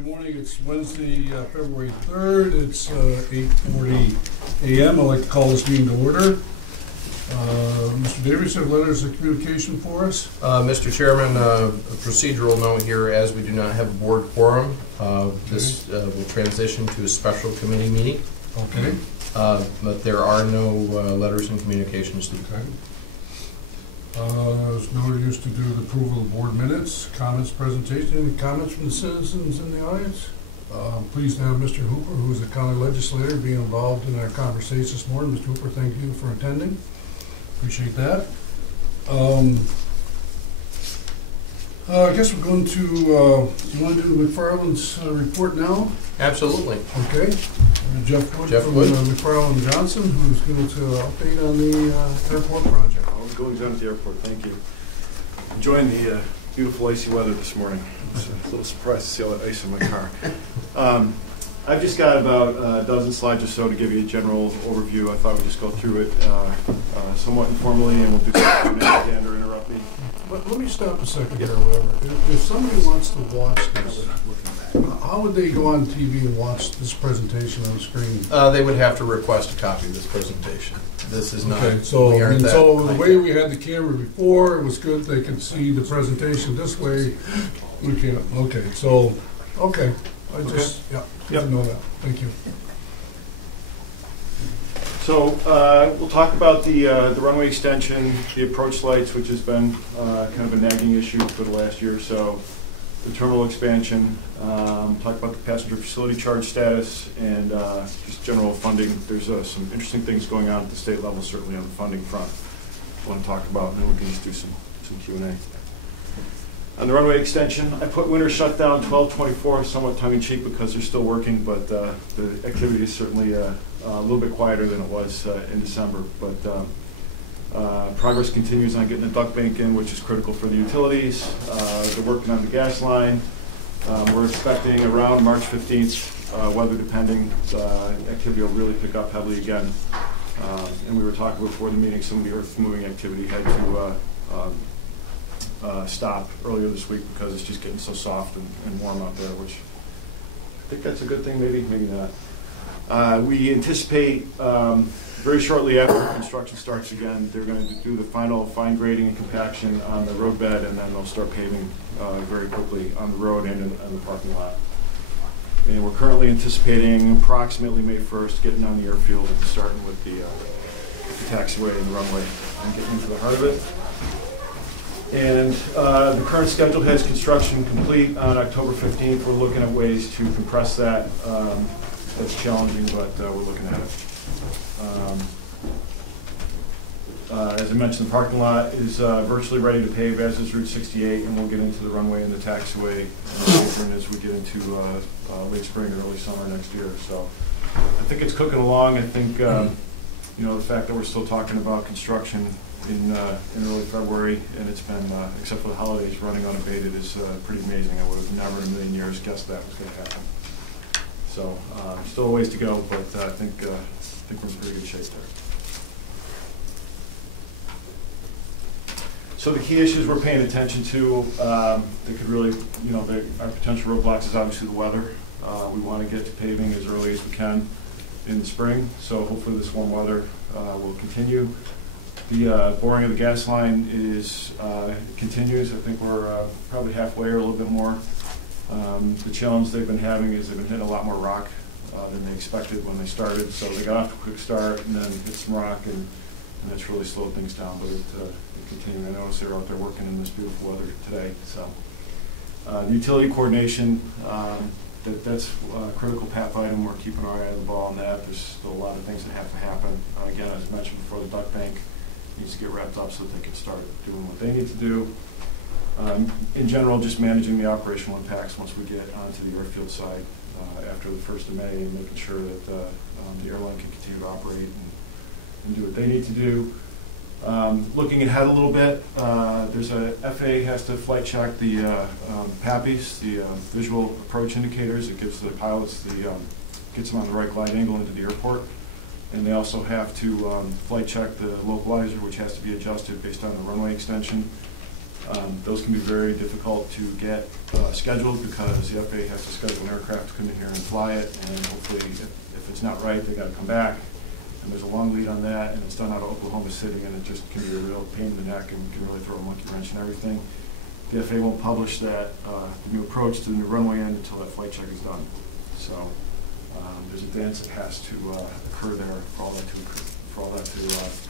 Good morning. It's Wednesday, February 3rd. It's 8:40 a.m. I'd like to call this meeting to order. Mr. Davis, have letters of communication for us? Mr. Chairman, a procedural note here, as we do not have a board quorum, this will transition to a special committee meeting. Okay. But there are no letters and communications. Okay. There's no use to do the approval of board minutes, comments, presentation. Any comments from the citizens in the audience? Pleased to have Mr. Hooper, who is a county legislator, be involved in our conversation this morning. Mr. Hooper, thank you for attending. Appreciate that. I guess we're going to, you want to do McFarland's report now? Absolutely. Okay. Jeff Wood from McFarland Johnson, who's going to update on the airport project. All the goings on at the airport, thank you. Enjoying the beautiful icy weather this morning. I was a little surprised to see all that ice in my car. I've just got about a dozen slides or so to give you a general overview. I thought we'd just go through it somewhat informally, and we'll do something again or interrupt me. But let me stop a second here, or whatever. If somebody wants to watch this, how would they go on TV and watch this presentation on the screen? They would have to request a copy of this presentation. This is not. Okay, so the way we had the camera before, it was good. They could see the presentation this way. We can't. Okay, so okay. I just didn't know that. Thank you. So we'll talk about the runway extension, the approach lights, which has been kind of a nagging issue for the last year or so, the terminal expansion, talk about the passenger facility charge status, and just general funding. There's some interesting things going on at the state level, certainly on the funding front I want to talk about, and then we can just do some Q&A. On the runway extension, I put winter shutdown 12/24, somewhat tongue-in-cheek because they're still working, but the activity is certainly a little bit quieter than it was in December. But progress continues on getting the duct bank in, which is critical for the utilities. They're working on the gas line. We're expecting around March 15th, weather depending, activity will really pick up heavily again. And we were talking before the meeting, some of the earth-moving activity had to stop earlier this week because it's just getting so soft and warm out there, which I think that's a good thing, maybe not. We anticipate very shortly after construction starts again, they're going to do the final fine grading and compaction on the road bed, and then they'll start paving very quickly on the road and in the parking lot. And we're currently anticipating approximately May 1st getting on the airfield and starting with the taxiway and the runway and getting into the heart of it. And the current schedule has construction complete on October 15th. We're looking at ways to compress that. That's challenging, but we're looking at it. As I mentioned, the parking lot is virtually ready to pave, as is Route 68, and we'll get into the runway and the taxiway as we get into late spring or early summer next year. So I think it's cooking along. I think the fact that we're still talking about construction in early February, and it's been, except for the holidays, running unabated is pretty amazing. I would have never in a million years guessed that was going to happen. So still a ways to go, but I think we're in pretty good shape there. So the key issues we're paying attention to that could really, our potential roadblocks is obviously the weather. We want to get to paving as early as we can in the spring, so hopefully this warm weather will continue. The boring of the gas line continues. I think we're probably halfway or a little bit more. The challenge they've been having is they've been hitting a lot more rock than they expected when they started. So they got off to a quick start and then hit some rock, and that's really slowed things down. But it continuing. I noticed they're out there working in this beautiful weather today. So the utility coordination, that's a critical path item. We're keeping our eye on the ball on that. There's still a lot of things that have to happen. Again, as mentioned before, the duct bank needs to get wrapped up so that they can start doing what they need to do. In general, just managing the operational impacts once we get onto the airfield side after the 1st of May, and making sure that the airline can continue to operate and do what they need to do. Looking ahead a little bit, there's a FAA has to flight check the PAPIs, the visual approach indicators. It gives the pilots gets them on the right glide angle into the airport. And they also have to flight check the localizer, which has to be adjusted based on the runway extension. Those can be very difficult to get scheduled because the FAA has to schedule an aircraft to come in here and fly it, and hopefully if it's not right, they got to come back. And there's a long lead on that, and it's done out of Oklahoma City, and it just can be a real pain in the neck and can really throw a monkey wrench and everything. The FAA won't publish that the new approach to the new runway end until that flight check is done. So there's advance that has to occur there for all that to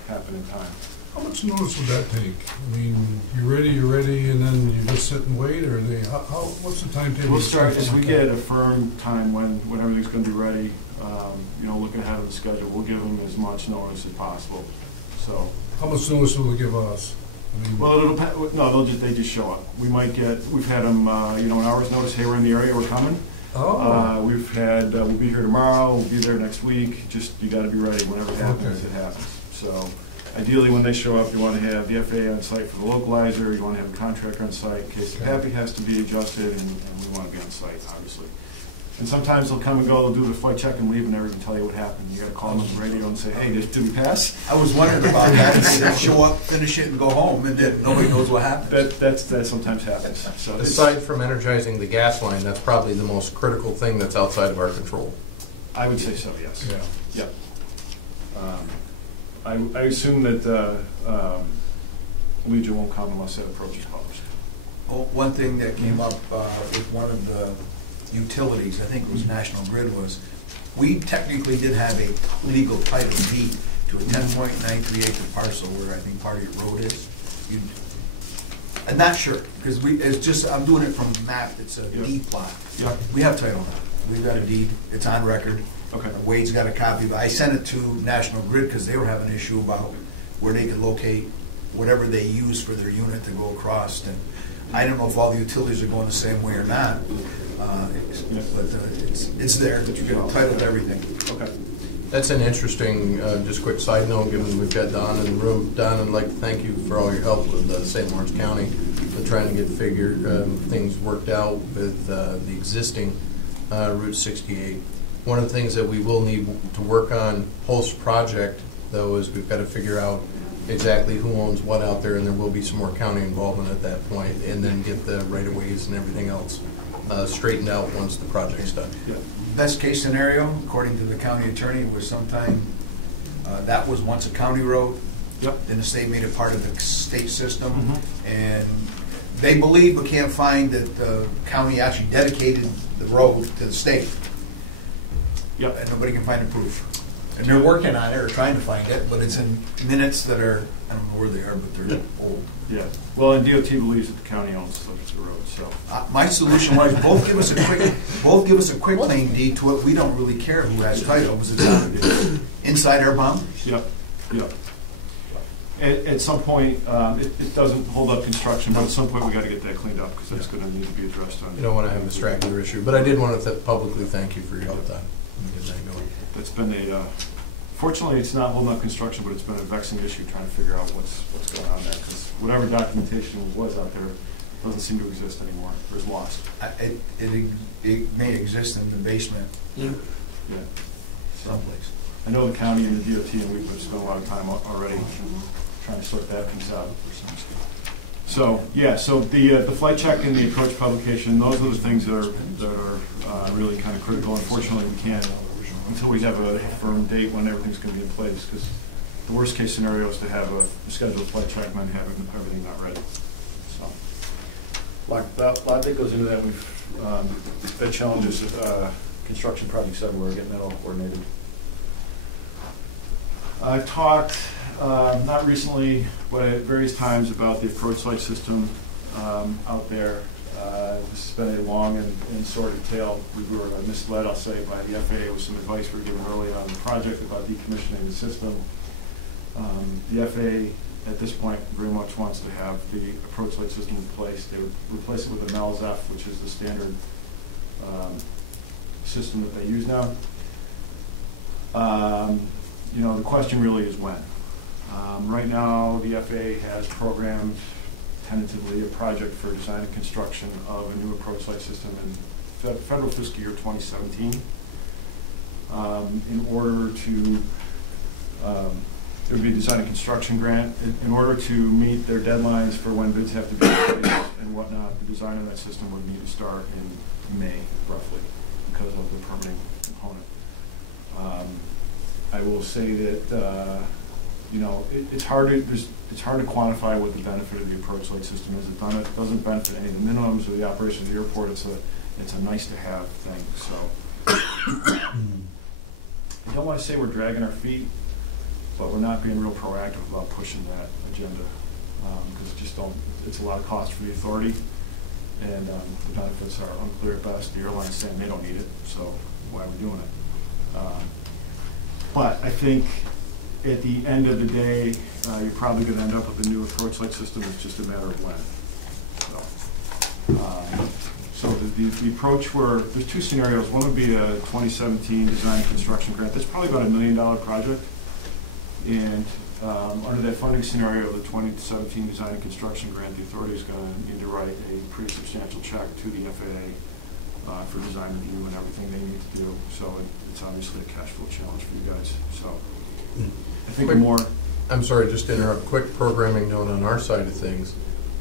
happen in time. How much notice would that take? I mean, you're ready, and then you just sit and wait, or what's the timetable? We'll start as we get a firm time when everything's going to be ready. Looking ahead of the schedule, we'll give them as much notice as possible. So, how much notice will they give us? I mean, well, they just show up. We've had them, an hour's notice. Hey, we're in the area, we're coming. Oh. We'll be here tomorrow. We'll be there next week. Just you got to be ready. Whenever it happens, okay. It happens. So, ideally, when they show up, you want to have the FAA on site for the localizer. You want to have a contractor on site in case the PAPI has to be adjusted, and we want to be on site, obviously. And sometimes they'll come and go, they'll do the flight check and leave and never even tell you what happened. You got to call them on the radio and say, hey, did we pass? I was wondering about that. They show up, finish it, and go home, and then nobody knows what happened. That sometimes happens. So aside from energizing the gas line, that's probably the most critical thing that's outside of our control. I would say so, yes. Yeah. Yep. I assume that Legion won't come unless that approach is published. Oh, one thing that came up with one of the utilities, I think it was National Grid, was we technically did have a legal title deed to a 10.93 acre parcel where I think part of your road is. I'm not sure, because I'm doing it from the map, it's a deed plot. Yep. We have title now. We've got a deed, it's on record. Okay. Wade's got a copy, but I sent it to National Grid because they were having an issue about where they could locate whatever they use for their unit to go across. And I don't know if all the utilities are going the same way or not, but it's there. You get a title to everything. Okay. That's an interesting, just quick side note, given we've got Don in the room. Don, I'd like to thank you for all your help with St. Lawrence County, with trying to get things worked out with the existing Route 68. One of the things that we will need to work on post-project, though, is we've got to figure out exactly who owns what out there, and there will be some more county involvement at that point, and then get the right-of-ways and everything else straightened out once the project's done. Yeah. Best case scenario, according to the county attorney, was sometime that was once a county road. Yep. Then the state made it part of the state system, Mm-hmm. and they believe but can't find that the county actually dedicated the road to the state. Yep. And nobody can find the proof. And they're working on it or trying to find it, but it's in minutes that are, I don't know where they are, but they're old. Yeah. Well, and DOT believes that the county owns the road, so. My solution was both give us a quick claim deed to it. We don't really care who has title because it's inside our boundaries. Yep. Yep. At some point, it doesn't hold up construction, but at some point we got to get that cleaned up because that's going to need to be addressed on. You don't want to have a straggler issue, but I did want to publicly thank you for your help, Don. It's been fortunately it's not holding up construction, but it's been a vexing issue trying to figure out what's going on there because whatever documentation was out there doesn't seem to exist anymore or is lost. It may exist in the basement. Yeah. Someplace. I know the county and the DOT and we've spent a lot of time already trying to sort that things out. So yeah, so the flight check and the approach publication, those are the things that are really kind of critical. Unfortunately, we can't until we have a firm date when everything's going to be in place. Because the worst case scenario is to have a scheduled flight check and then have everything not ready. So a lot that goes into that. That challenges construction projects everywhere, getting that all coordinated. I've talked, not recently, but at various times about the approach light system out there. This has been a long and sordid tale. We were misled, I'll say, by the FAA with some advice we were given early on in the project about decommissioning the system. The FAA, at this point, very much wants to have the approach light system in place. They would replace it with a MELS-F, which is the standard system that they use now. The question really is when. Right now, the FAA has programmed tentatively a project for design and construction of a new approach light system in federal fiscal year 2017. In order to There would be a design and construction grant. In order to meet their deadlines for when bids have to be released and whatnot, the design of that system would need to start in May, roughly, because of the permitting component. I will say that, you know, it's hard to quantify what the benefit of the approach light system is. It doesn't benefit any of the minimums of the operation of the airport. It's a nice to have thing. So I don't want to say we're dragging our feet, but we're not being real proactive about pushing that agenda, because it's a lot of cost for the authority, and the benefits are unclear at best. The airline's saying they don't need it, so why are we doing it? But I think at the end of the day, you're probably going to end up with a new approach light system. It's just a matter of when. So the approach there's two scenarios. One would be a 2017 design and construction grant. That's probably about $1 million project. And under that funding scenario, the 2017 design and construction grant, the authority is going to need to write a pretty substantial check to the FAA for design review and everything they need to do. So it's obviously a cash flow challenge for you guys. So I think I'm sorry, just to interrupt. Quick programming note on our side of things.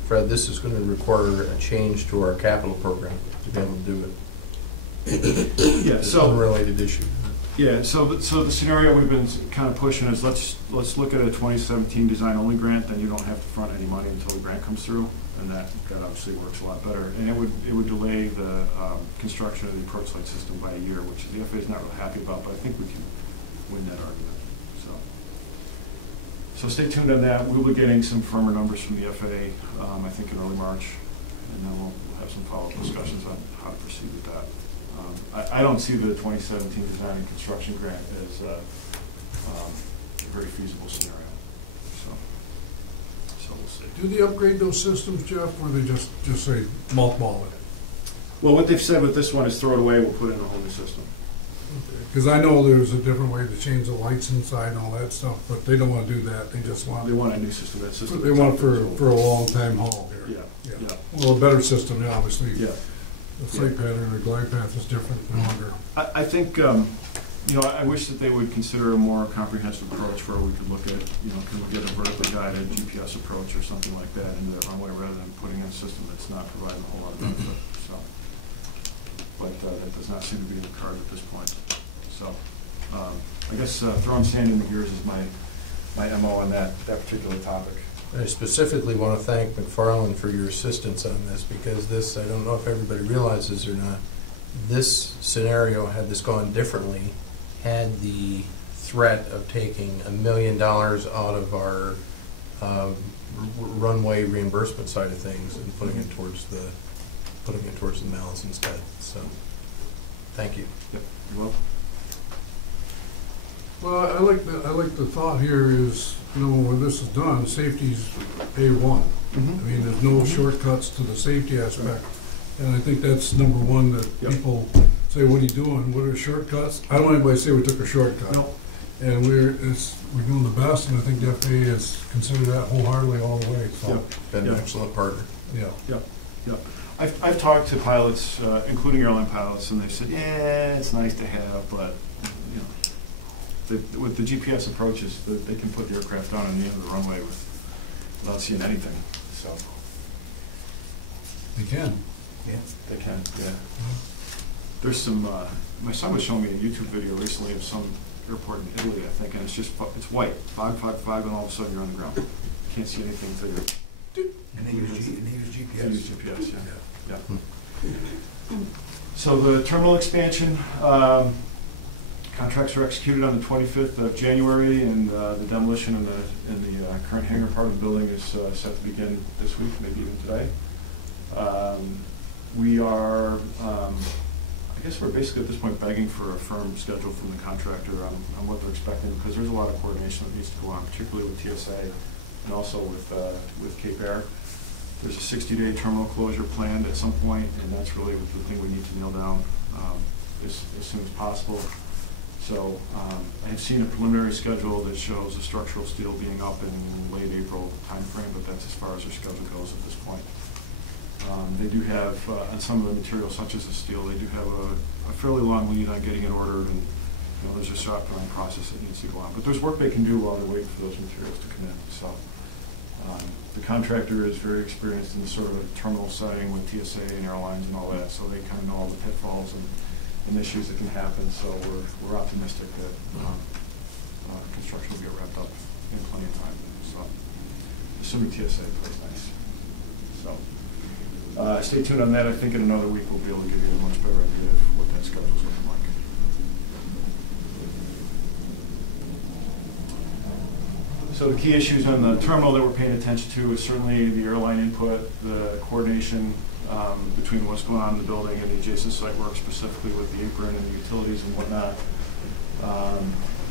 Fred, this is going to require a change to our capital program to be able to do it. Yeah, It's so an unrelated issue. Yeah, so the scenario we've been kind of pushing is let's look at a 2017 design only grant. Then you don't have to front any money until the grant comes through, and that obviously works a lot better. And it would delay the construction of the approach light system by a year, which the FAA is not real happy about, but I think we can win that argument. So stay tuned on that. We'll be getting some firmer numbers from the FAA, I think in early March, and then we'll have some follow-up discussions on how to proceed with that. I don't see the 2017 design and construction grant as a very feasible scenario. So we'll see. Do they upgrade those systems, Jeff, or they just say mothball it? Well, what they've said with this one is throw it away, we'll put in a whole new system. Because I know there's a different way to change the lights inside and all that stuff, but they don't want to do that. They just want. They want a new system. That system. They want for a long time haul here. Yeah. Well, a better system, yeah, obviously. Yeah. The flight pattern or glide path is different no longer. I think, you know, I wish that they would consider a more comprehensive approach where we could look at, you know, can we get a vertically guided GPS approach or something like that into the runway rather than putting in a system that's not providing a whole lot of benefit. So, but that does not seem to be in the card at this point. So, I guess throwing sand in the gears is my MO on that particular topic. I specifically want to thank McFarland for your assistance on this, because this, I don't know if everybody realizes or not, this scenario, had this gone differently, had the threat of taking $1 million out of our runway reimbursement side of things and putting it towards the balance instead. So, thank you. Yep, you're welcome. Well, I like the thought here is, you know, when this is done, safety's A1. I mean, there's no shortcuts to the safety aspect. And I think that's number one that people say, what are you doing? What are shortcuts? I don't want anybody to say we took a shortcut. No. And we're doing the best, and I think the FAA has considered that wholeheartedly all the way. So. Been an excellent partner. Yeah. I've talked to pilots, including airline pilots, and they said, yeah, it's nice to have, but you know, with the GPS approaches, they can put the aircraft down on the end of the runway without seeing anything. So They can. Yeah, they can. Yeah. There's some. My son was showing me a YouTube video recently of some airport in Italy, I think, and it's white, fog, and all of a sudden you're on the ground. You can't see anything until you're. And they use GPS. They use GPS. Yeah. So the terminal expansion. Contracts are executed on the 25th of January, and the demolition in the current hangar part of the building is set to begin this week, maybe even today. We are, I guess we're basically at this point begging for a firm schedule from the contractor on what they're expecting, because there's a lot of coordination that needs to go on, particularly with TSA and also with Cape Air. There's a 60-day terminal closure planned at some point, and that's really the thing we need to nail down as soon as possible. So I have seen a preliminary schedule that shows the structural steel being up in late April timeframe, but that's as far as their schedule goes at this point. They do have, on some of the materials, such as the steel, they do have a fairly long lead on getting it ordered, and there's a shop drawing process that needs to go on. But there's work they can do while they're waiting for those materials to come in. So the contractor is very experienced in the sort of terminal setting with TSA and airlines and all that, so they kind of know all the pitfalls and issues that can happen. So we're optimistic that construction will get wrapped up in plenty of time. So assuming TSA plays nice. So stay tuned on that. I think in another week we'll be able to give you a much better idea of what that schedule is looking like. So the key issues on the terminal that we're paying attention to is certainly the airline input, the coordination between what's going on in the building and the adjacent site work, specifically with the apron and the utilities and whatnot.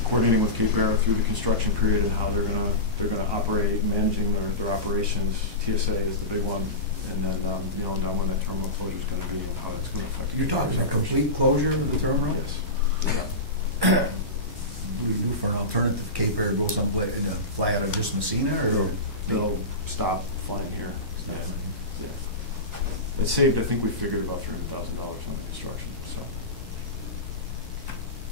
Coordinating with Feburary through the construction period and how they're gonna operate, managing their operations. TSA is the big one, and then nailing down when that terminal closure is going to be and how it's going to affect. You're talking a complete closure of the terminal? Yes. Yeah. What do you do for an alternative? Cape Air goes up and fly out of just Messina, or they'll stop flying here. Yeah. It saved, I think we figured about $300,000 on the construction, so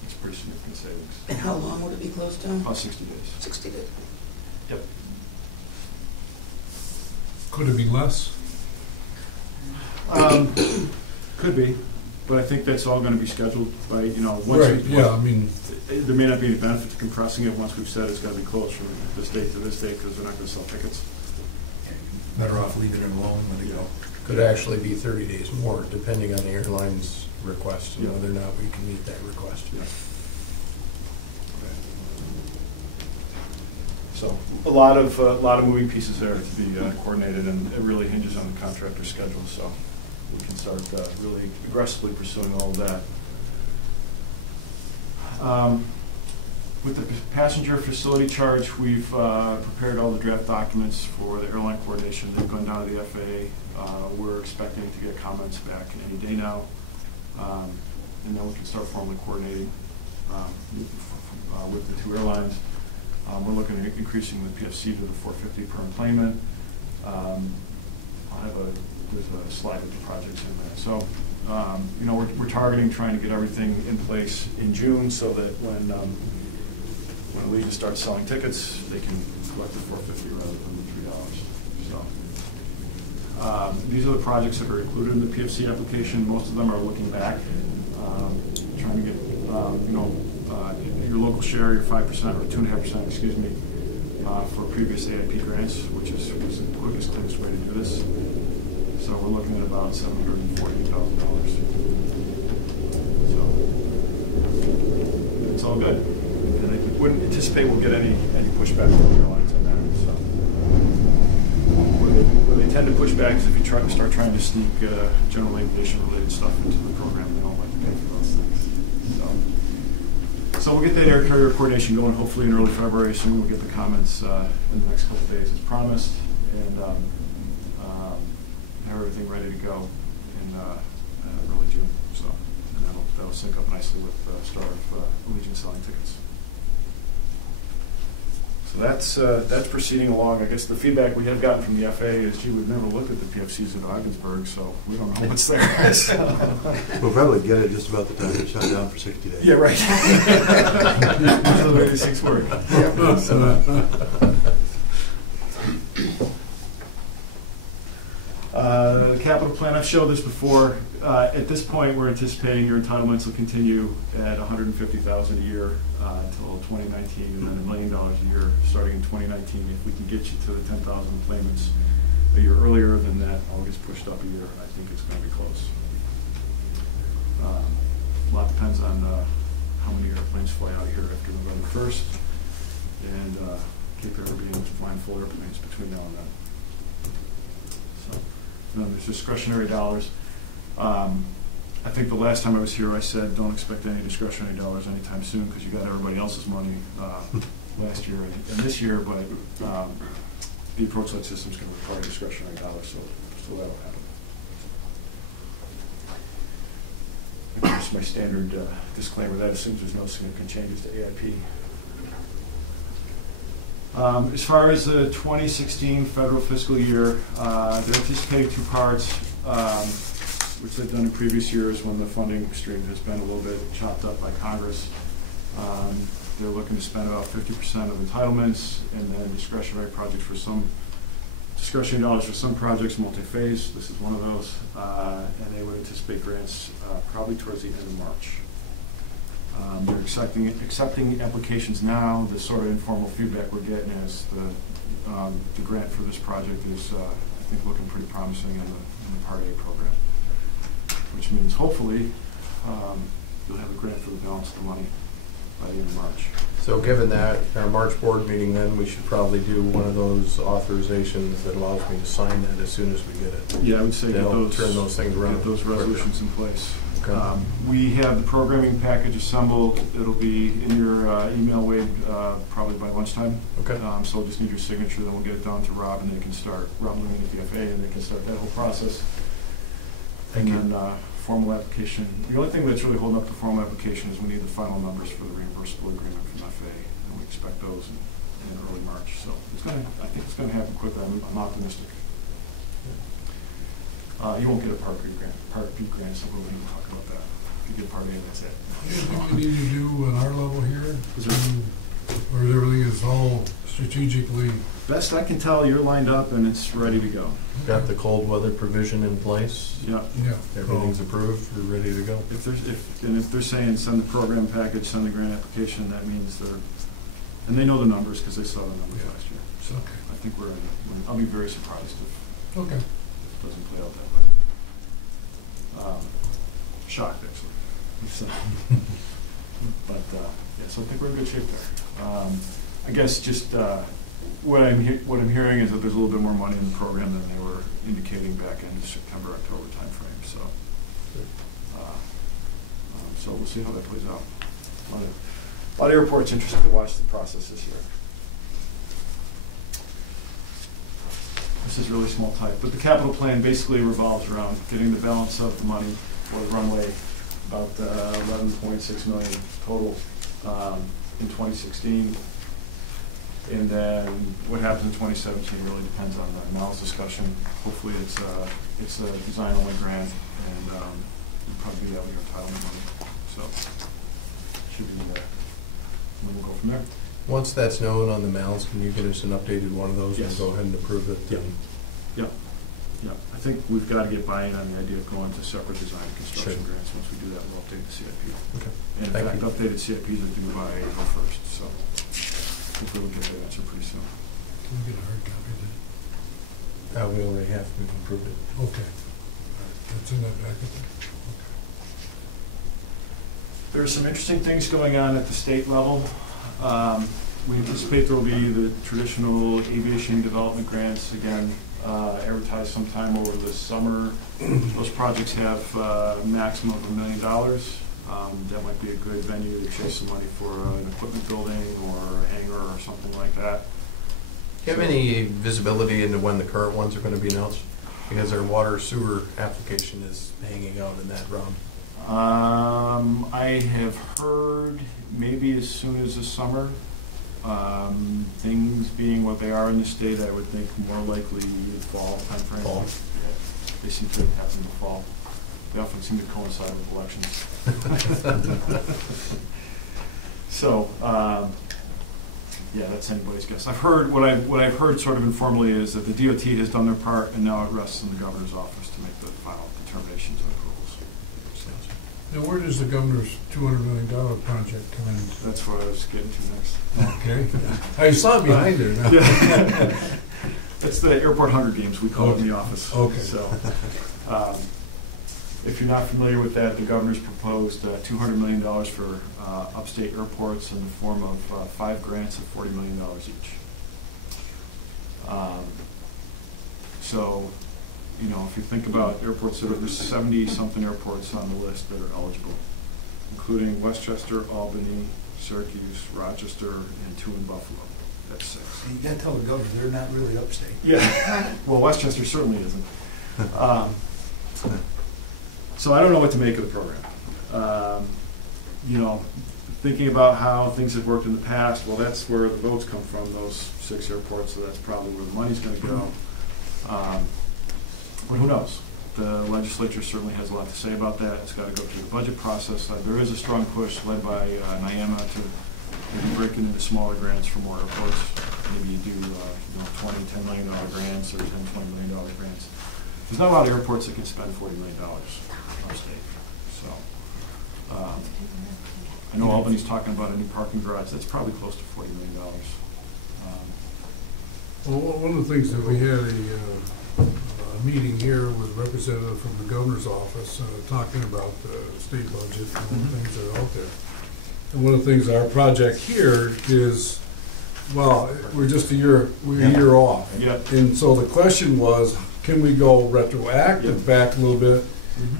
it's pretty significant savings. And how long would it be closed down? About 60 days. 60 days. Yep. Could it be less? Could be, but I think that's all going to be scheduled by, once Right, yeah, I mean, there may not be any benefit to compressing it once we've said it's got to be closed from this date to this date, because they're not going to sell tickets. better off leaving it alone, let it go? Could actually be 30 days more, depending on the airline's request, and Yeah. whether or not we can meet that request. Yeah. So a lot of moving pieces there to be coordinated, and it really hinges on the contractor's schedule. So we can start really aggressively pursuing all of that. With the passenger facility charge, we've prepared all the draft documents for the airline coordination. They've gone down to the FAA. We're expecting to get comments back any day now, and then we can start formally coordinating with the two airlines. We're looking at increasing the PFC to the $450 per enplanement. There's a slide with the projects in there. So, we're targeting trying to get everything in place in June, so that when Allegiant starts selling tickets, they can collect the $450 rather than the $3. So, these are the projects that are included in the PFC application. Most of them are looking back, trying to get your local share, your 5% or 2.5%, excuse me, for previous AIP grants, which was the quickest, cleanest way to do this. So we're looking at about $740,000. So it's all good, and I wouldn't anticipate we'll get any pushback from the airlines on that. So where they tend to push back is if you start trying to sneak general aviation related stuff into the program. They don't like to pay for those things. So we'll get that air carrier coordination going hopefully in early February. Soon we'll get the comments in the next couple of days as promised, and have everything ready to go in early June. So and that'll sync up nicely with the start of Allegiant selling tickets. So that's proceeding along. I guess the feedback we have gotten from the FAA is, gee, we've never looked at the PFCs in Ogdensburg, so we don't know what's there. We'll probably get it just about the time it shut down for 60 days. Yeah, right. That's the way these things work. The capital plan, I've showed this before. At this point, we're anticipating your entitlements will continue at $150,000 a year until 2019, and then $1 million a year starting in 2019. If we can get you to the 10,000 enplanements a year earlier, then that all gets pushed up a year. I think it's going to be close. A lot depends on how many airplanes fly out here after November 1st, and Cape Air being flying full airplanes between now and then. So, then there's discretionary dollars. I think the last time I was here, I said don't expect any discretionary dollars anytime soon because you got everybody else's money last year and this year, but the approach light system is going to require discretionary dollars, so that'll happen. That's my standard disclaimer. That assumes there's no significant changes to AIP. As far as the 2016 federal fiscal year, they're anticipating two parts, which they've done in previous years when the funding stream has been a little bit chopped up by Congress. They're looking to spend about 50% of entitlements, and then discretionary projects for some, discretionary dollars for some projects, multi-phase, this is one of those, and they would anticipate grants probably towards the end of March. They're accepting applications now. The sort of informal feedback we're getting is the grant for this project is, I think, looking pretty promising in the Part A program, which means hopefully you'll have a grant for the balance of the money by the end of March. So given that, our March board meeting, then we should probably do one of those authorizations that allows me to sign that as soon as we get it. Yeah, I would say Turn those things around. get those resolutions in place. Okay. We have the programming package assembled. It'll be in your email, Wade, probably by lunchtime. Okay. So we'll just need your signature, then we'll get it down to Rob, and they can start, Rob Lee at the FA, and they can start that whole process. Thank you. And then formal application. The only thing that's really holding up the formal application is we need the final numbers for the reimbursable agreement from FA, and we expect those in early March. So I think it's going to happen quickly. I'm optimistic. You won't get a Part B grant. Part B grant, so we won't even talk about that. If you get Part A, that's it. Anything we need to do on our level here? Is there, Or everything is all strategically? best I can tell, you're lined up and it's ready to go. Got the cold weather provision in place? Yeah. Yeah. Everything's approved, we're ready to go? If they're saying send the program package, send the grant application, that means and they know the numbers because they saw the numbers Yeah. last year. It's okay. I think I'll be very surprised if Okay. it doesn't play out that way. Shocked, actually. So, but, yeah, so I think we're in good shape there. I guess just what I'm hearing is that there's a little bit more money in the program than they were indicating back in the September, October timeframe. So, so we'll see how that plays out. A lot of airports interested to watch the process this year. This is really small type, but the capital plan basically revolves around getting the balance of the money for the runway, about $11.6 million total in 2016. And then what happens in 2017 really depends on the Miles discussion. Hopefully it's a design-only grant, and we'll probably do that with your entitlement money. So should be there. And then we'll go from there. Once that's known on the Mal's, can you get us an updated one of those? Yes. And go ahead and approve it? Yeah. Yeah. Yeah. I think we've got to get buy-in on the idea of going to separate design and construction Sure. grants. Once we do that, we'll update the CIP. Okay. And in Thank fact, you. updated CIPs are due by April 1st, so hopefully we'll get the answer pretty soon. Can we get a hard copy of that? We already have, we've approved it. Okay. All right. That's in that packet there? Okay. There are some interesting things going on at the state level. We anticipate there will be the traditional aviation development grants, again, advertised sometime over the summer. Those projects have a maximum of $1 million. That might be a good venue to chase some money for an equipment building or a hangar or something like that. Do you have any visibility into when the current ones are going to be announced? Because our water sewer application is hanging out in that round. I have heard maybe as soon as the summer. Things being what they are in the state, I would think more likely fall timeframe. Fall. Yeah. They seem to happen in the fall. They often seem to coincide with elections. So, yeah, that's anybody's guess. I've heard what I've heard sort of informally is that the DOT has done their part, and now it rests in the governor's office to make the final determinations and approvals. Now, where does the governor's $200 million project come in? That's what I was getting to next. Okay. I saw it behind there now. Yeah. It's the Airport Hunger Games, we call it in the office. Okay. So, if you're not familiar with that, the governor's proposed $200 million for upstate airports in the form of 5 grants of $40 million each. So, you know, if you think about airports, there's 70-something airports on the list that are eligible, including Westchester, Albany, Syracuse, Rochester, and 2 in Buffalo. That's 6. You gotta tell the governor, they're not really upstate. Yeah. Well, Westchester certainly isn't. So I don't know what to make of the program. You know, thinking about how things have worked in the past, well, that's where the votes come from, those 6 airports, so that's probably where the money's going to go. But who knows? The legislature certainly has a lot to say about that. It's got to go through the budget process. There is a strong push led by NIAMA to maybe break it into smaller grants for more airports. Maybe you do $10 million grants or $10, $20 million grants. There's not a lot of airports that can spend $40 million upstate. So I know Albany's talking about a new parking garage. That's probably close to $40 million. Well, one of the things that we had a meeting here with a representative from the governor's office talking about the state budget and all the things that are out there. And one of the things, our project here is, well, we're just a year off. Yeah. And so the question was, can we go retroactive back a little bit?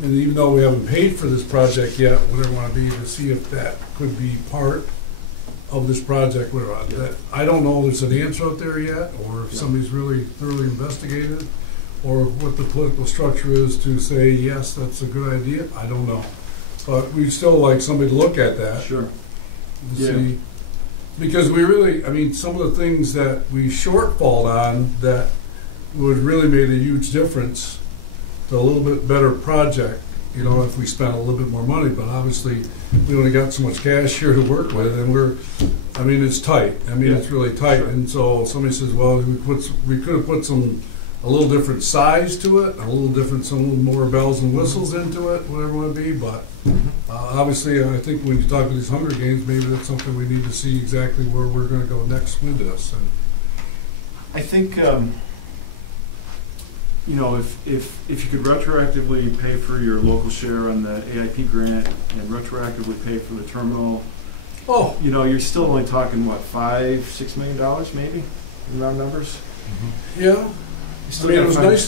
And even though we haven't paid for this project yet, whatever I want to be, to see if that could be part of this project, whatever. I don't know if there's an answer out there yet, or if somebody's really thoroughly investigated, or what the political structure is to say, yes, that's a good idea. I don't know. But we'd still like somebody to look at that. Sure. To see. Because we really, I mean, some of the things that we shortfalled on that would really made a huge difference to a little bit better project, you know, if we spent a little bit more money. But obviously, we only got so much cash here to work with, and I mean, it's tight. I mean, it's really tight. Sure. And so somebody says, well, we could have put a little different size to it, some little more bells and whistles into it, whatever it would be. But obviously, I think when you talk about these Hunger Games, maybe that's something we need to see exactly where we're going to go next with this. And I think, if you could retroactively pay for your local share on the AIP grant and retroactively pay for the terminal, you're still only talking, what, $5-6 million maybe, in round numbers? Yeah. I mean, it was nice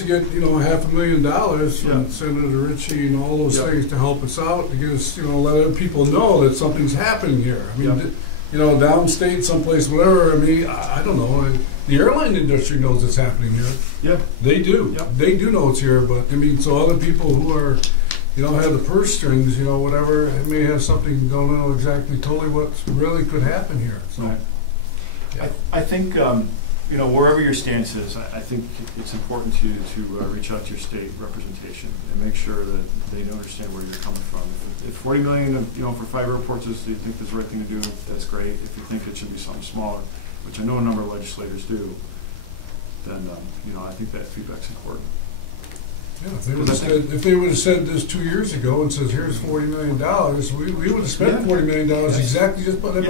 to get, $500,000 from Senator Ritchie and all those things to help us out, to get us, let other people know that something's happening here. I mean, downstate, someplace, whatever. I mean, I don't know. The airline industry knows it's happening here. Yeah. They do. Yep. They do know it's here, but I mean, so other people who are, have the purse strings, whatever, it may have something, don't know exactly totally what really could happen here. So, right. Yeah. I think, wherever your stance is, I think it's important to reach out to your state representation and make sure that they understand where you're coming from. If $40 million, for 5 airports is, you think is the right thing to do, that's great. If you think it should be something smaller, which I know a number of legislators do, then I think that feedback's important. Yeah, if they would have said this 2 years ago and says, here's $40 million, we would have spent $40 million exactly, just put it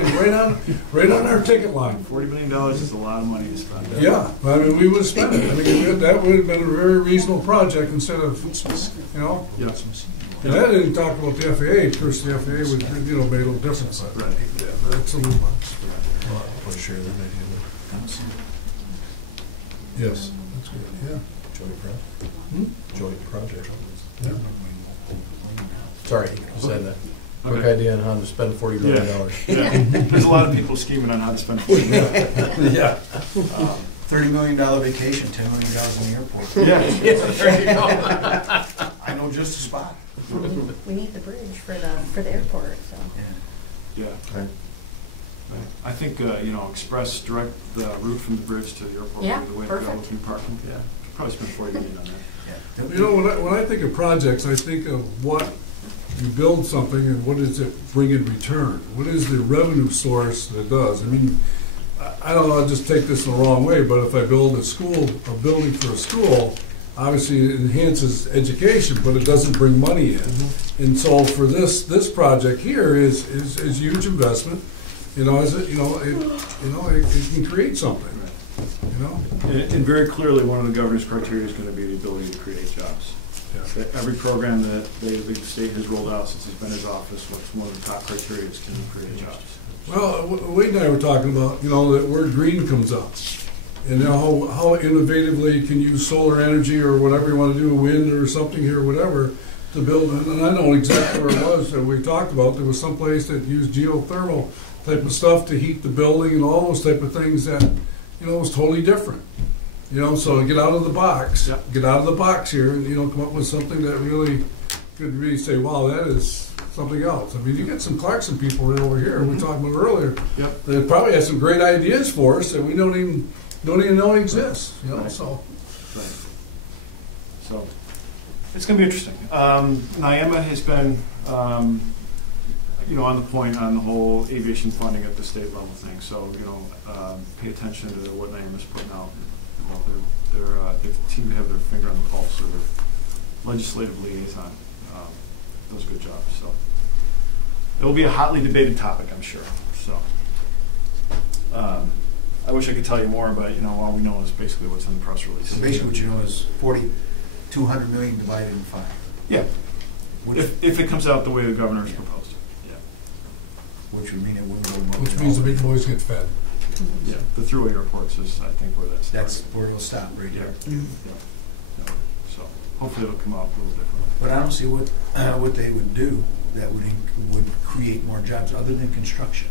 right on our ticket line. $40 million is a lot of money to spend. Yeah, I mean, we would have spent it. I mean, that would have been a very reasonable project instead of, Yeah. And I didn't talk about the FAA. Of course, the FAA would, made a little difference. But Right. Yeah, that's a little much. Yes, that's good. Yeah. Joint project. Yeah. Sorry, I said that. Quick Okay. idea on how to spend $40 million. Yeah. There's a lot of people scheming on how to spend $40 million. Yeah. $30 million vacation, $10 million in the airport. Yeah. There you go. I know just the spot. We need the bridge for the airport, so. Yeah. Right. I think, express direct the route from the bridge to the airport Yeah, would be the way to go perfect. with new parking. Yeah. Probably spend $40 million on that. Yeah. When I think of projects, I think of what you build something and what does it bring in return? What is the revenue source that it does? I mean, I don't know, I'll just take this in the wrong way, but if I build a building for a school, obviously it enhances education, but it doesn't bring money in. And so for this project here is huge investment. It can create something. And very clearly, one of the governor's criteria is going to be the ability to create jobs. Yeah. Every program that the state has rolled out since he's been in his office, what's one of the top criteria is can you create jobs? Well, Wade and I were talking about, that word green comes up. And how innovatively can you use solar energy or whatever you want to do, wind or something here, whatever, to build. And I know exactly where it was that we talked about. There was some place that used geothermal type of stuff to heat the building and all those type of things that, was totally different. So get out of the box. Yep. Get out of the box here and, come up with something that really could really say, wow, that is something else. I mean, you get some Clarkson people right over here, we talked about earlier. Yep. They probably have some great ideas for us that we don't even know exists. Right. So Right. So, It's going to be interesting. NIAMA has been, on the point on the whole aviation funding at the state level thing. So, pay attention to what NIAMA's putting out. They seem to have their finger on the pulse of their legislative liaison. Does a good job. So, it will be a hotly debated topic, I'm sure. So, I wish I could tell you more, but all we know is basically what's in the press release. So basically, what you know is 200 million divided in 5. Yeah. Which, If it comes out the way the governor's proposed. Yeah. which would mean it wouldn't go more. Which than means the all. big boys get fed. Yeah. The throughway airports is, I think, where that's. That's where it'll stop right Yeah. there. Yeah. So hopefully it'll come out a little differently. But I don't see what they would do that would create more jobs other than construction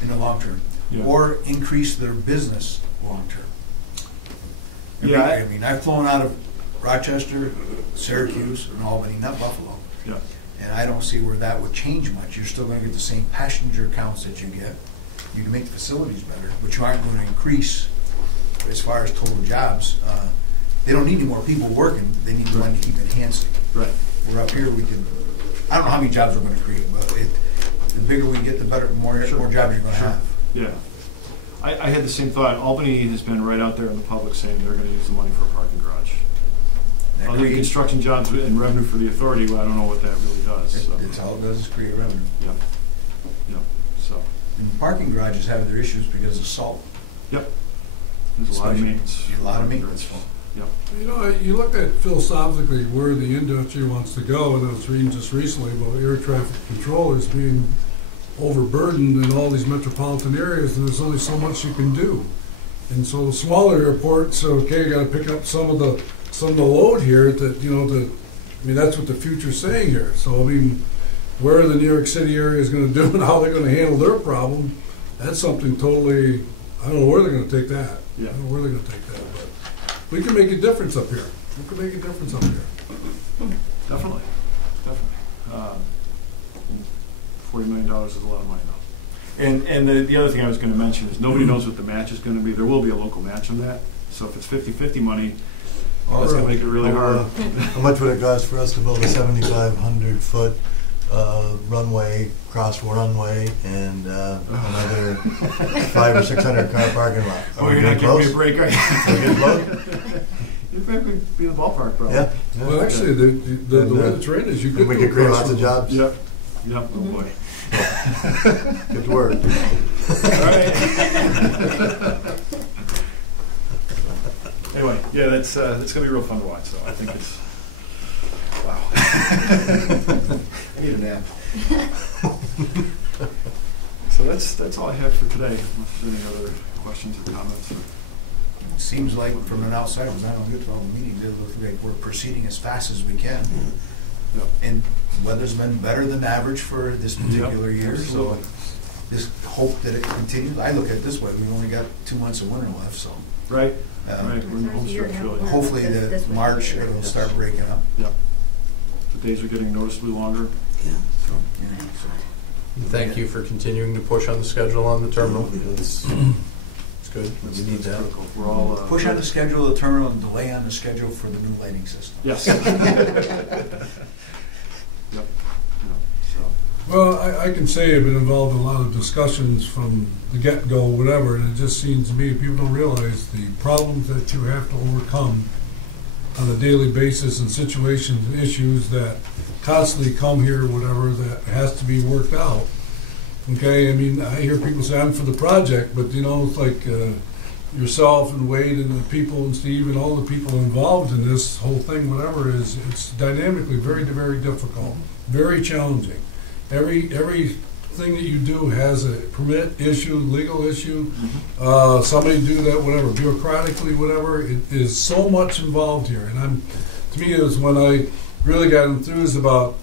in the long term, Yeah. or increase their business long term. Yeah. I mean, I've flown out of Rochester, Syracuse, and Albany, not Buffalo, Yeah. and I don't see where that would change much. You're still going to get the same passenger counts that you get. You can make the facilities better, but you aren't going to increase as far as total jobs. They don't need any more people working. They need one to keep enhancing. Right. We're up here, we can, I don't know how many jobs we're going to create, but the bigger we get, the better, more jobs you're going to have. Yeah. I had the same thought. Albany has been right out there in the public saying they're going to use the money for a parking garage. That Other than creates- construction jobs and revenue for the authority, well, I don't know what that really does. So. That's all it does is create revenue. Yep. Yep. So. And parking garages have their issues because of salt. Yep. There's a lot of maintenance. A lot of maintenance. Yep. You look at philosophically where the industry wants to go, and I was reading just recently about air traffic controllers being overburdened in all these metropolitan areas, and there's only so much you can do. And so the smaller airports, okay, you got to pick up some of the load here. That's what the future's saying here. So I mean, where the New York City area is going to do and how they're going to handle their problem, that's something totally. I don't know where they're going to take that. Yeah. I don't know where they're going to take that, but we can make a difference up here. We can make a difference up here. Definitely. Definitely. $40 million is a lot of money now. And the other thing I was going to mention is nobody knows what the match is going to be. There will be a local match on that. So if it's 50-50 money, that's going to make it really hard. How much would it cost for us to build a 7,500-foot runway, cross runway, and another 500 or 600 car parking lot? Oh, you're not giving me a break, right? Are we close? You'd be in the ballpark, probably. Yeah. Well, actually, the way the terrain is, you could We do could create across lots of the- jobs. Yep. Yep. Oh boy. Get to work. All right. Anyway, yeah, that's going to be real fun to watch. So I think it's wow. I need a nap. So that's all I have for today. Unless there's any other questions or comments. Seems like from an outsider, I don't get to all the meetings, it looks like we're proceeding as fast as we can. Yep. And weather's been better than average for this particular year, so absolutely. just hope that it continues. I look at it this way, we've only got 2 months of winter left, so Right. uh, Right. We're in the home stretch, really. hopefully This that would March be- it'll start breaking up. Yep. The days are getting noticeably longer. Yeah. So. Yeah, so. Thank you for continuing to push on the schedule on the terminal. It's good. We need that. Critical. We're all Push on the schedule of the terminal and delay on the schedule for the new lighting system. Yes. Yep. So. Well, I can say I've been involved in a lot of discussions from the get-go, whatever, and it just seems to me people don't realize the problems that you have to overcome on a daily basis and situations and issues that constantly come here, whatever, that has to be worked out. Okay, I mean, I hear people say I'm for the project, but it's like yourself and Wade and the people and Steve and all the people involved in this whole thing, whatever, it's dynamically very, very difficult, very challenging. Everything that you do has a permit issue, legal issue. Somebody do that, whatever, bureaucratically, whatever. It is so much involved here, and to me, it was when I really got enthused about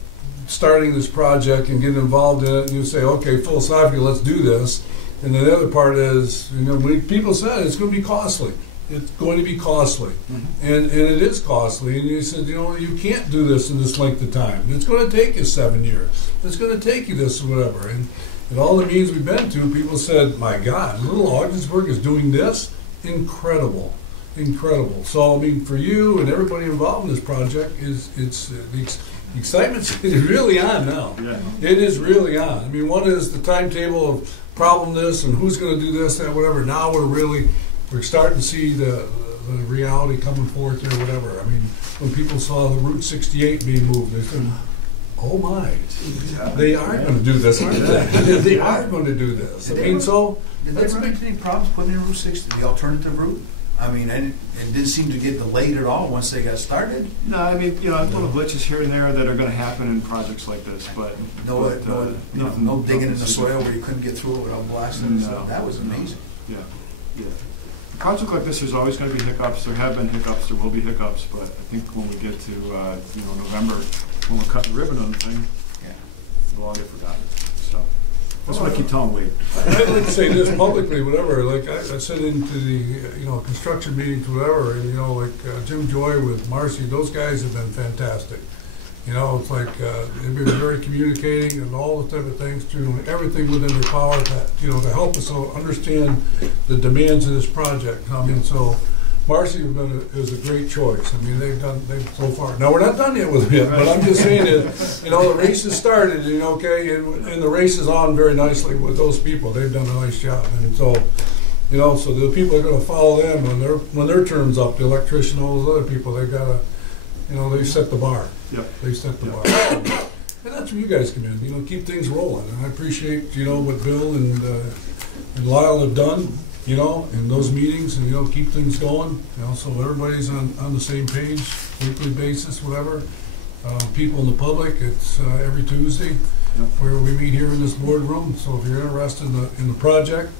starting this project and getting involved in it, and you say, okay, philosophically, let's do this. And then the other part is, people said it's going to be costly. It's going to be costly. And it is costly. And you said, you can't do this in this length of time. It's going to take you 7 years. It's going to take you this or whatever. And all the meetings we've been to, people said, my God, little Ogdensburg is doing this? Incredible. incredible. So, I mean, for you and everybody involved in this project, the excitement's really on now. Yeah. It is really on. I mean, one is the timetable of problem this and who's going to do this, that, whatever. Now we're starting to see the reality coming forth there, whatever. I mean, when people saw the Route 68 being moved, they said, oh my, they are going to do this, aren't they? They are going to do this. I mean, so... Did they run into any problems putting in Route 60, the alternative route? I mean, it didn't seem to get delayed at all once they got started. No, I mean, you know, little glitches here and there that are going to happen in projects like this, but No digging in the nothing soil where you couldn't get through it without blasting. No. That was amazing. Yeah, yeah. A project like this, there's always going to be hiccups. There have been hiccups. There will be hiccups. But I think when we get to November, when we're cutting the ribbon on the thing, Yeah. it'll all get forgotten. So that's what I keep telling Wade. I'd like to say this publicly, whatever, like I said into the, construction meetings, whatever, and, like Jim Joy with Marcy, those guys have been fantastic. It's like, they've been very communicating and all the type of things, doing everything within their power to help us all understand the demands of this project. I mean, so Marcy is a great choice. I mean, they've so far. Now, we're not done yet with it, but I'm just saying that, the race has started, and the race is on very nicely with those people. They've done a nice job. And so, so the people are going to follow them when their term's up, the electrician, all those other people, they've got to, they set the bar. Yep. They set the bar. And that's where you guys come in, keep things rolling. And I appreciate, what Bill and Lyle have done, in those meetings, and, keep things going, so everybody's on the same page, weekly basis, whatever. People in the public, it's every Tuesday where we meet here in this boardroom. So if you're interested in the project,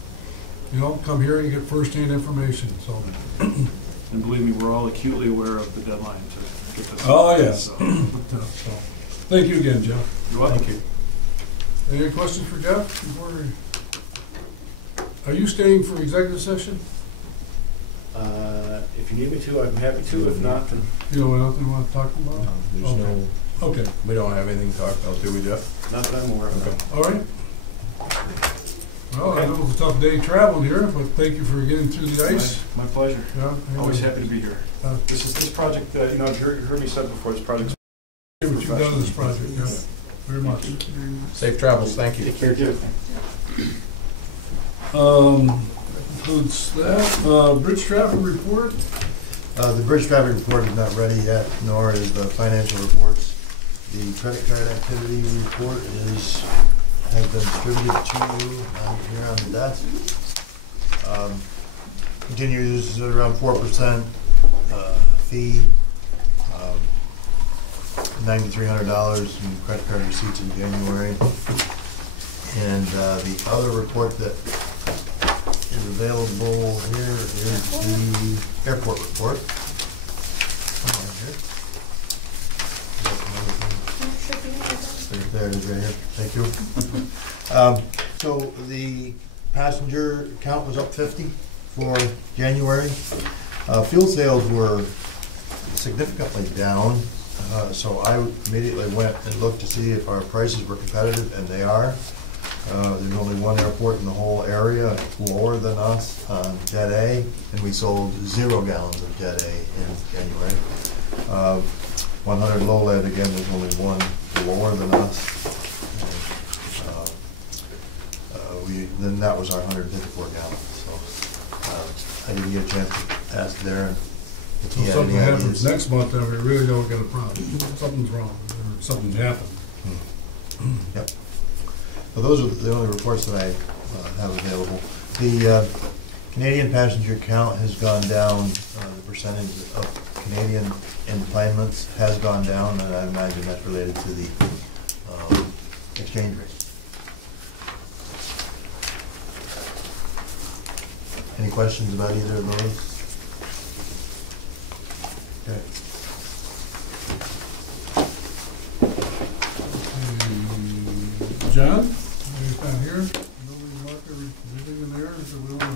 come here and you get first-hand information, so. And believe me, we're all acutely aware of the deadline to get this. Oh, yes. So. Thank you again, Jeff. You're welcome. Thank you. Any questions for Jeff? Are you staying for executive session? If you need me to, I'm happy to. If not, then You don't have nothing you want to talk about? There's Okay. Okay, we don't have anything to talk about, do we, Jeff? not that I'm aware of. Okay. all right. Well, I know it's a tough day traveling here, but thank you for getting through the ice. My pleasure. Yeah, Always happy to be here. This project, you heard me said before, this project. What you've done in this project, yeah, very much. Thank you very much. Safe travels, thank you. Take care, too. Includes that. Bridge traffic report. The bridge traffic report is not ready yet, nor is the financial reports. The credit card activity report has been distributed to you here on the desk. Continues at around 4% fee, $9,300 in credit card receipts in January. And the other report that is available here is the airport report. There it is right here. Thank you. So the passenger count was up 50 for January. Fuel sales were significantly down. So I immediately went and looked to see if our prices were competitive, and they are. There's only one airport in the whole area lower than us on Jet A, and we sold 0 gallons of Jet A in January. 100 low lead, again, there's only one lower than us. Then that was our 154 gallons. So I didn't get a chance to ask Darren if So he had something any happens ideas. next month, then we really don't get a problem. Something's wrong, or something's happened. Yep. So those are the only reports that I have available. The Canadian passenger count has gone down. The percentage of Canadian enplanements has gone down, and I imagine that's related to the exchange rate. Any questions about either of those? Okay. John, he's not here. Building market, anything in there? Is we want to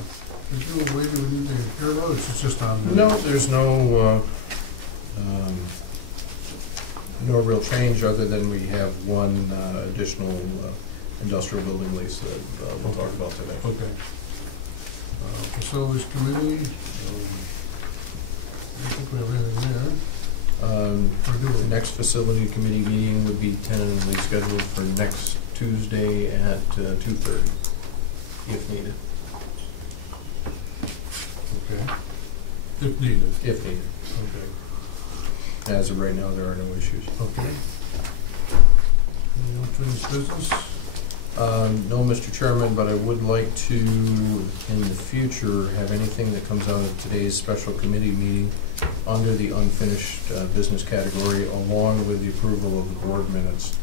continue the way we need to care about? It's just on. No, there's no real change other than we have one additional industrial building lease that we'll talk about today. Okay. Facilities committee. if we have anything there. Or do The we? next facility committee meeting would be tentatively scheduled for next Tuesday at 2:30, if needed. Okay. If needed. If needed. Okay. As of right now, there are no issues. Okay. Any unfinished business? No, Mr. Chairman, but I would like to, in the future, have anything that comes out of today's special committee meeting under the unfinished business category, along with the approval of the board minutes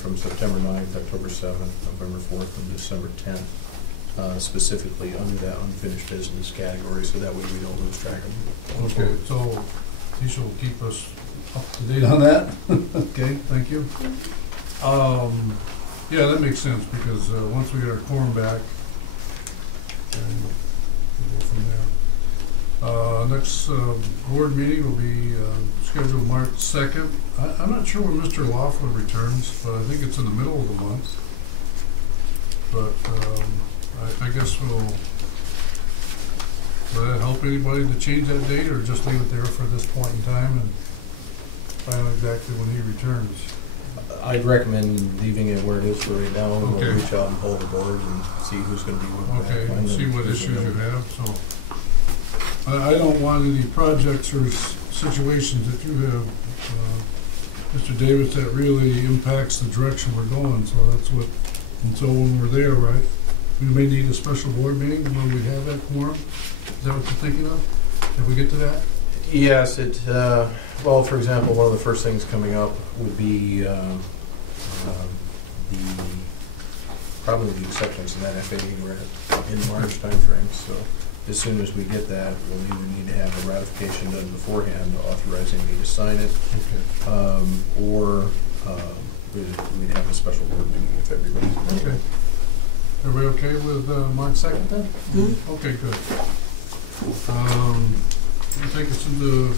from September 9th, October 7th, November 4th, and December 10th, specifically under that unfinished business category, so that way we don't lose track of it. Okay, so Tisha will keep us up to date on that. Okay, thank you. Yeah, that makes sense, because once we get our quorum back, then we'll go from there. Next board meeting will be scheduled March 2nd. I'm not sure when Mr. Laughlin returns, but I think it's in the middle of the month. But I guess will that help anybody to change that date, or just leave it there for this point in time and find out exactly when he returns? I'd recommend leaving it where it is for right now, and Okay. we'll reach out and pull the board and see who's going to be with that. Okay, Find and them. see what issues you have, so. I don't want any projects or situations that you have, Mr. Davis, that really impacts the direction we're going, so that's what, and so when we're there, right, we may need a special board meeting when we have that quorum? Is that what you're thinking of? If we get to that? Yes, well, for example, one of the first things coming up would be probably the acceptance of that FAA in March timeframe. So as soon as we get that, we'll either need to have a ratification done beforehand authorizing me to sign it, Okay. or we'd have a special board meeting if everybody's available. Okay. Everybody okay with March 2nd then? Mhm. Okay, good. We'll take us into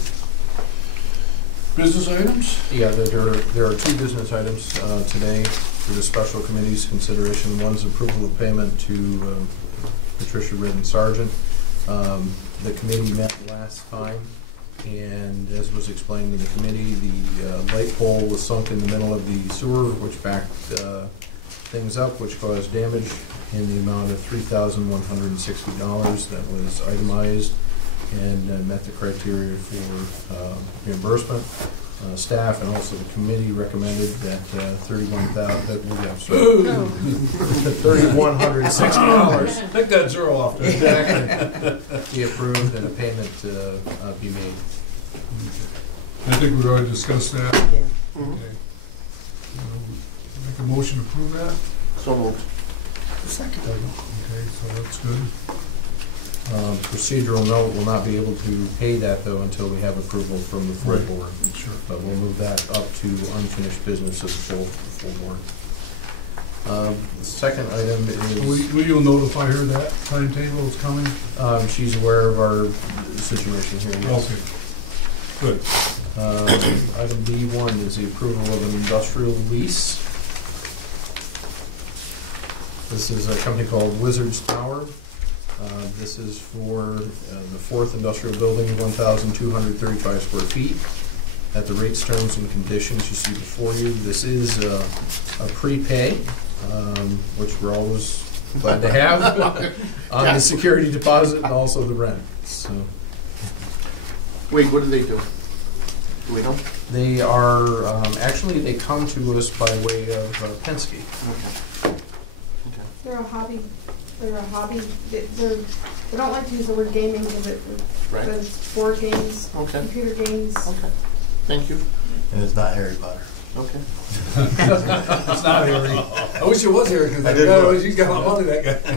business items. Yeah, there are two business items today for the special committee's consideration. One's approval of payment to Patricia Redden Sargent. The committee met last time, and as was explained to the committee, the light pole was sunk in the middle of the sewer, which backed things up, which caused damage in the amount of $3,160 that was itemized and met the criteria for reimbursement. Staff and also the committee recommended that $3,160 Take that zero off there. exactly be approved and a payment be made. I think we've already discussed that. Yeah. Okay. Make a motion to approve that? So moved. Second. Okay, so that's good. Procedural note, we'll not be able to pay that though until we have approval from the full Right. board. Sure. But we'll move that up to unfinished business of the full board. The second item is, Will you notify her that timetable is coming? she's aware of our situation here, yes. Okay. Good. Item B1 is the approval of an industrial lease. This is a company called Wizards Tower. This is for the fourth industrial building, 1,235 square feet. At the rates, terms, and conditions you see before you, this is a prepay, which we're always glad to have on the security deposit and also the rent. So Wait, what do they do? Do we know? they are actually they come to us by way of Penske. Okay. They're a hobby. They don't like to use the word gaming because it Right. says board games, Okay. computer games. Okay. Thank you. And it's not Harry Potter. Okay. It's not Harry. I wish it was Harry, because I that did guy, look. he's got a lot of money, that guy.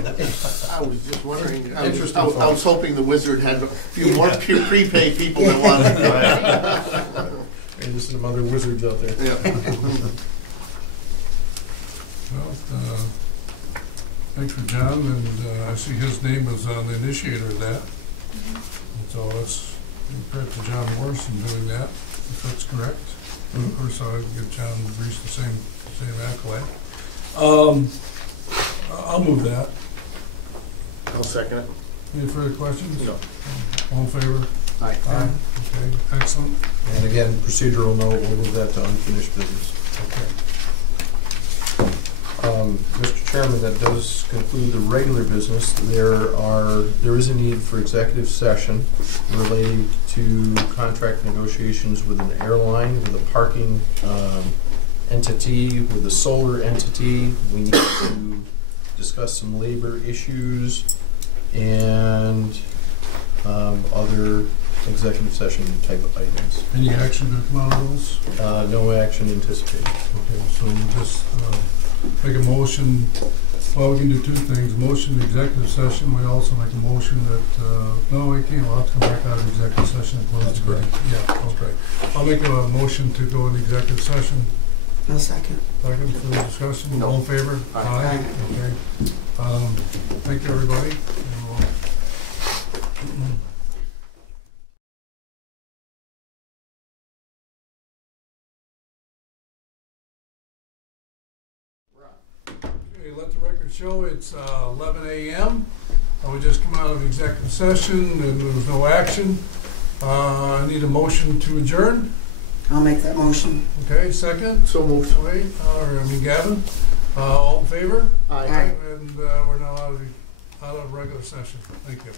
I was just wondering. Interesting I was thought. hoping the wizard had a few more prepaid people that wanted to. And there's some other wizards out there. Yeah. Well, thanks for John, and I see his name is on the initiator of that. And so let's credit to John Morris in doing that, if that's correct. Of course, I'll give John Reese the same accolade. I'll move that. I'll second it. Any further questions? No. All in favor? Aye. Aye. Okay, excellent. And again, procedural note, we'll move that to unfinished business. Okay. Mr. Chairman, that does conclude the regular business. There is a need for executive session related to contract negotiations with an airline, with a parking entity, with a solar entity. We need to discuss some labor issues and other executive session type of items. Any action to come out of those? No action anticipated. Okay, so we'll just make a motion. Well, we can do two things. Motion to executive session. We also make a motion that, no, we can't. We'll have to come back out of executive session and close That's the meeting. Yeah, okay. I'll make a motion to go into executive session. No second. Second for the discussion. No. All in favor? Aye. Okay. Thank you, everybody. And we'll- Okay, let the record show it's 11 a.m. We just come out of executive session and there was no action. I need a motion to adjourn. I'll make that motion. Okay, second. So moved. Wait, Gavin. All in favor? Aye. And we're now out of regular session. Thank you.